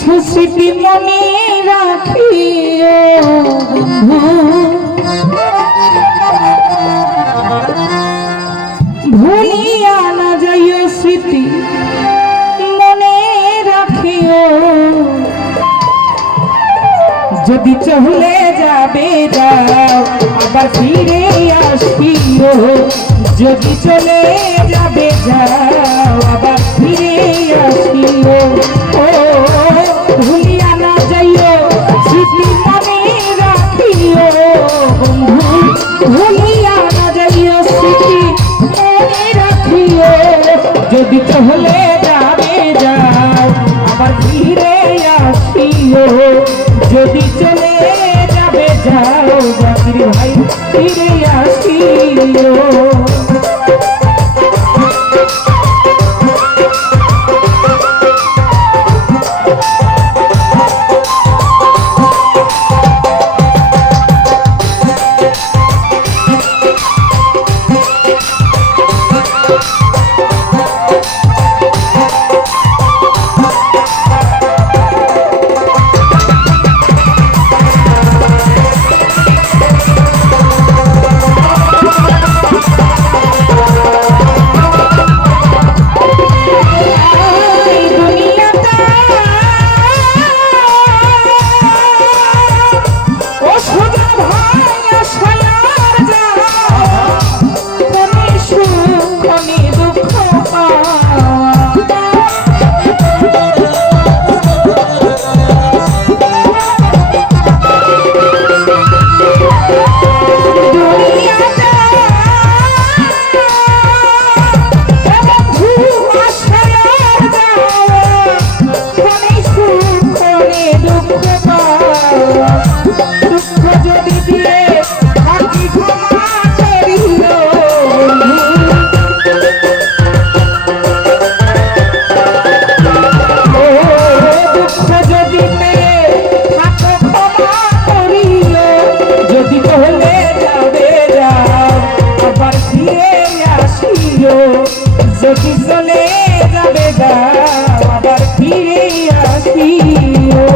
কিছু স্মৃতি মনে রাখিও ভুলিয়া না যাইও স্মৃতি মনে রাখিও যদি চলে যাবে যাও আবার ফিরে আসিও যদি চলে যাবে যাও আবার ফিরে আসিও ও ভুলিয়া না যাইও স্মৃতি মনে রাখিও বন্ধু ভুলিয়া না যাইও স্মৃতি মনে রাখিও যদি চলে যাবে যাও আবার ফিরে আসিও যদি চলে যাবে যাও জাকির ভাই ফিরে আসিও যদি চলে যাবে যাও আবার ফিরে আসিও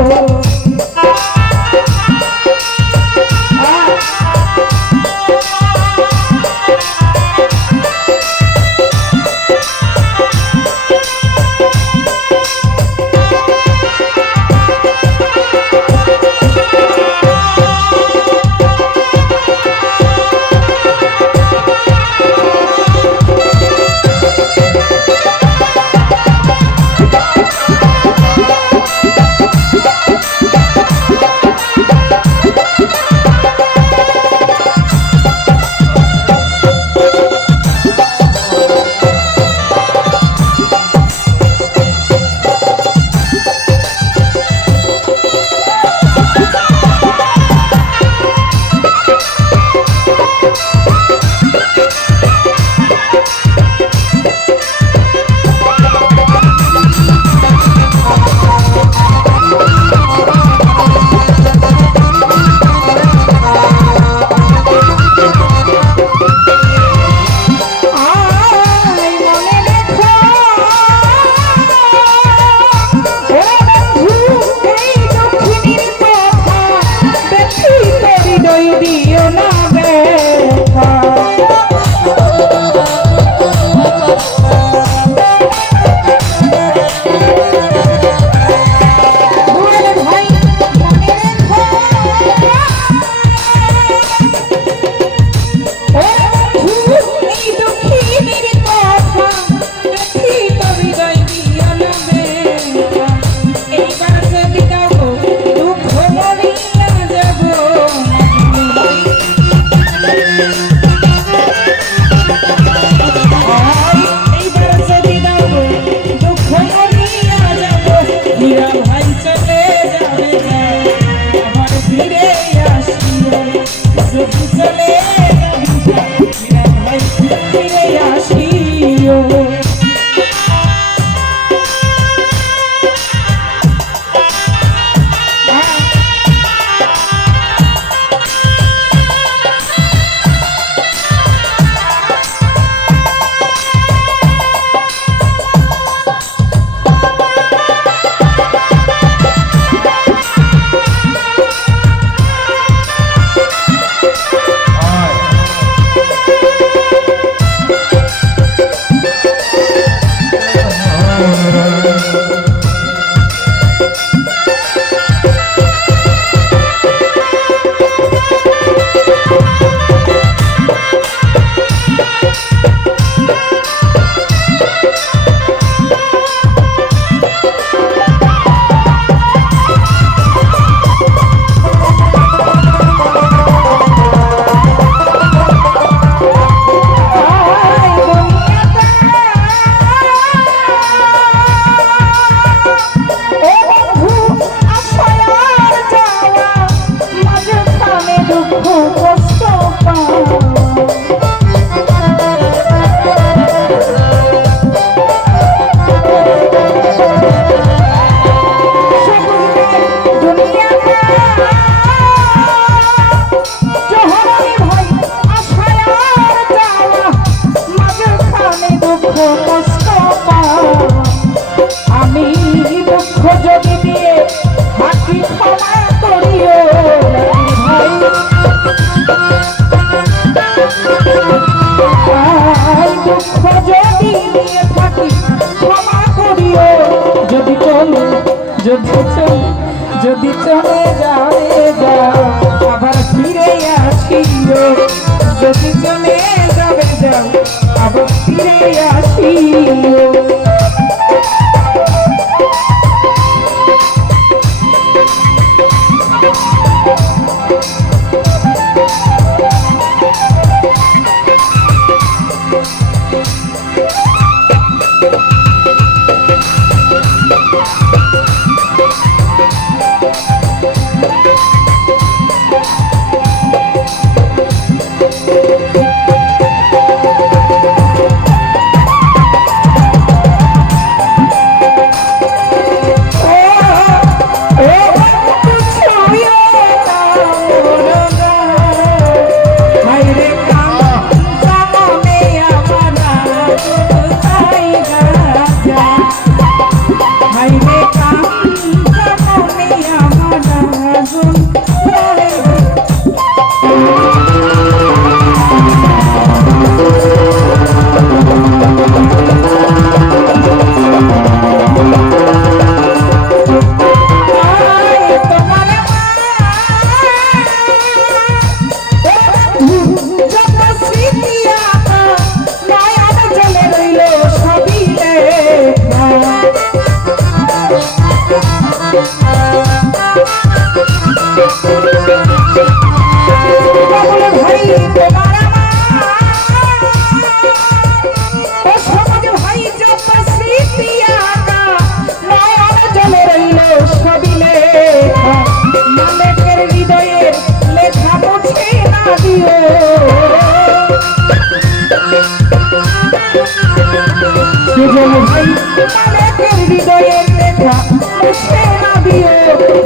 কষ্ট পাও আমি দুঃখ যদি দিয়ে থাকি ক্ষমা করিও ভাই দুঃখ যদি দিয়ে থাকি ক্ষমা করিও যদি চলে যদি চলে যাবে যাও আবার ফিরে আসিও যদি চলে যাবে যাও আবার ফিরে আসিও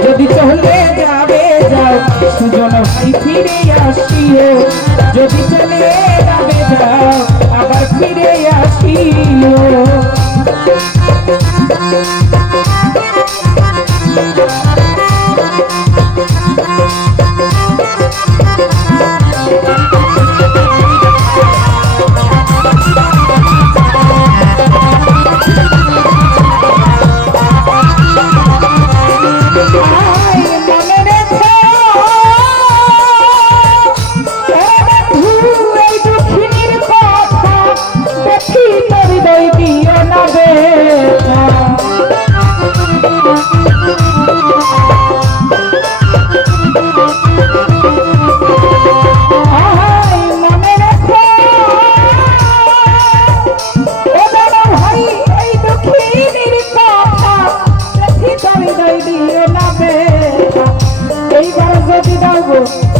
যদি চলে যাবে যাও সুজন ভাই ফিরে আসিও যদি চলে যাবে যাও আবার ফিরে আসিও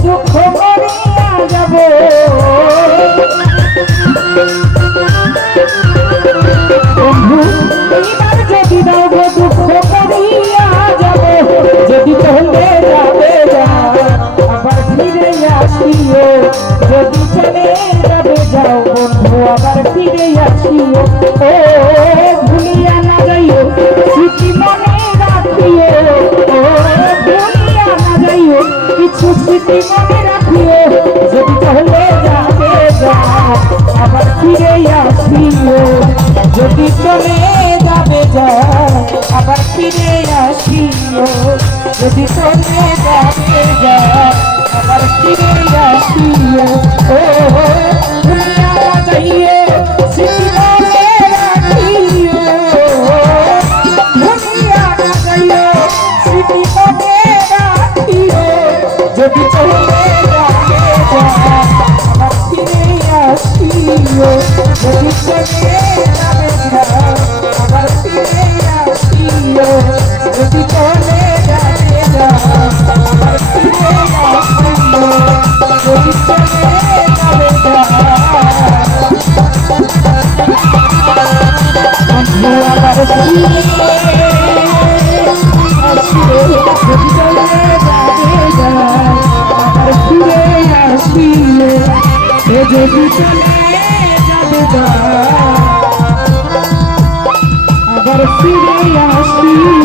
দুঃখ করিয়া যাব বন্ধু এইবার যদি দাও গো দুঃখ করিয়া যাব যদি চলে যাবে আবার ফিরে আসিও যদি চলে যাবে যাও বন্ধু আবার ফিরে আসিও ও ভুলিয়া না যাইও স্মৃতি মনে রাখিও ও ভুলিয়া না যাইও কিছু স্মৃতি মনে রাখিও যদি চলে যাবে যাও আবার ফিরে আসিও যদি চলে যাবে যাও আবার ফিরে আসিও যদি চলে যাবে যাও আবার ফিরে আসিও ও ভুলিয়া না যাইও স্মৃতি মনে রাখিও ভুলিয়া না যাইও স্মৃতি মনে রাখিও যদি চলে যাবে যাও আবার ফিরে আসিও যদি চলে যাবে যাও আবার ফিরে আসিও যদি চলে যাবে যাও আবার ফিরে আসিও যদি চলে যাবে যাও আবার ফিরে আসিও যদি চলে যাবে যাও আবার ফিরে আসিও যদি চলে যাবে যাও আবার ফিরে আসিও।